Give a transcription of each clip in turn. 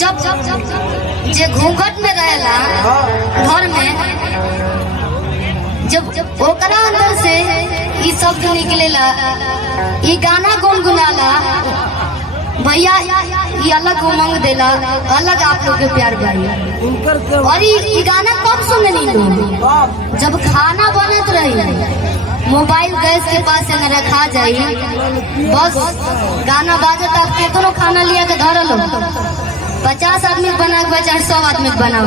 जब जे घूंघट में रहेला घर में, जब ओकरा अंदर से ई शब्द निकलेला, ई गाना गुनगुनाला, भैया ये अलग उमंग देला, अलग आप लोग के प्यार भाई। और ये गाना कब सुननी लोग? जब खाना बनत रही, मोबाइल गैस के पास न रखा जाई, बस गाना बाजत, आप केतनो खाना लिया के धर लो, 50 आदमी बना के चाहे 100 आदमी बना,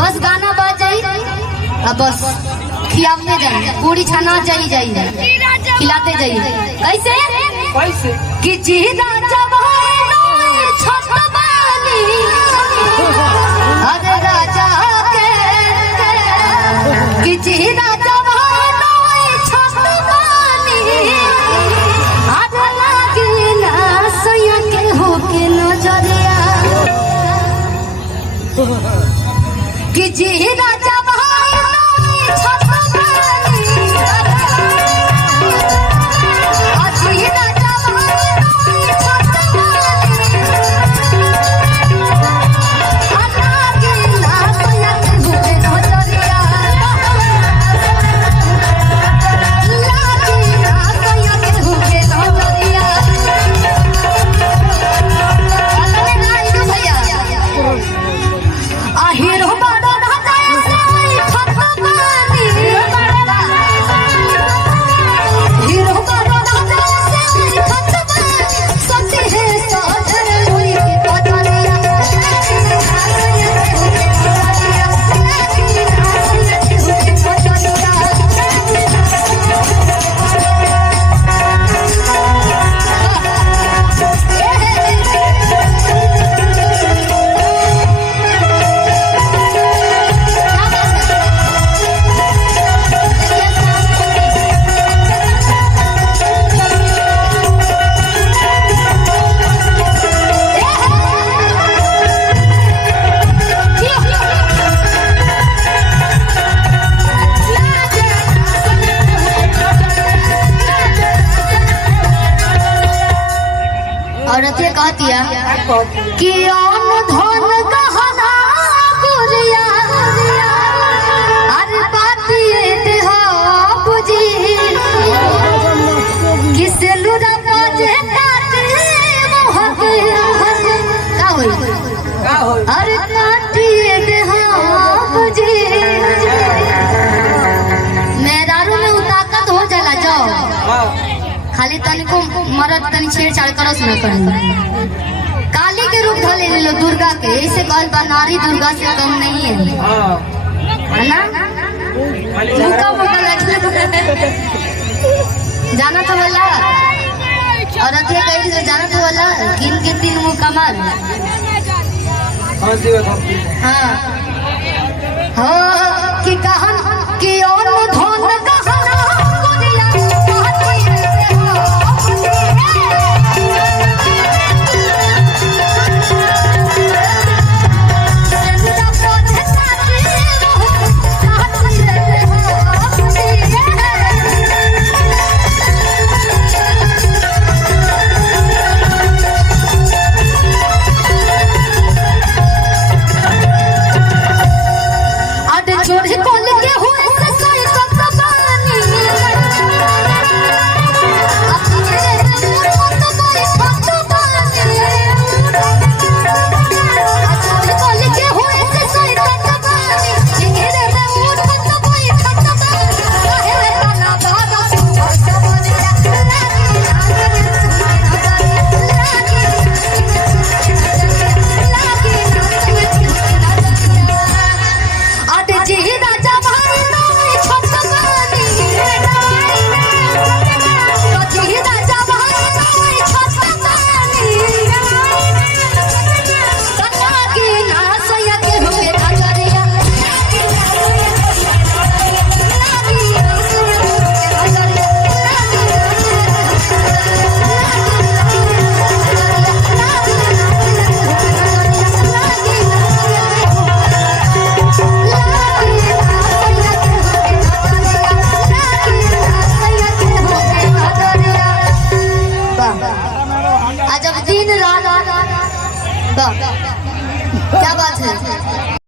बस गाना बाज जाई, अब बस खिलाते जाइए, पूरी छना जाइए, खिलाते जाइए। कैसे कैसे कि जीदा छत बानी, अरे राजा के कि जीदा छत बानी, अरे लागी ना सैया के होके नजरिया, कि जीदा कहतिया कि धन गहना गुरिया, अरे बातिए देहा बुझी, किसे लुरा बाजे काटे मोहके, का होई अरे काटिए देहा बुझी, मेहरारू में उताकत हो जाला, जाओ खाली तनिको मरद तनि छेड़छाड़ करस न करी, काली के रूप धले लो दुर्गा के, ऐसे कहल बा नारी दुर्गा से कम नहीं है ना, मुका मुका जाना तो वाला, और अथे कही से जाना तो वाला, किन के 3 मुका मार, हाँ हो कि कहन कि और धन कहना वाह क्या बात है।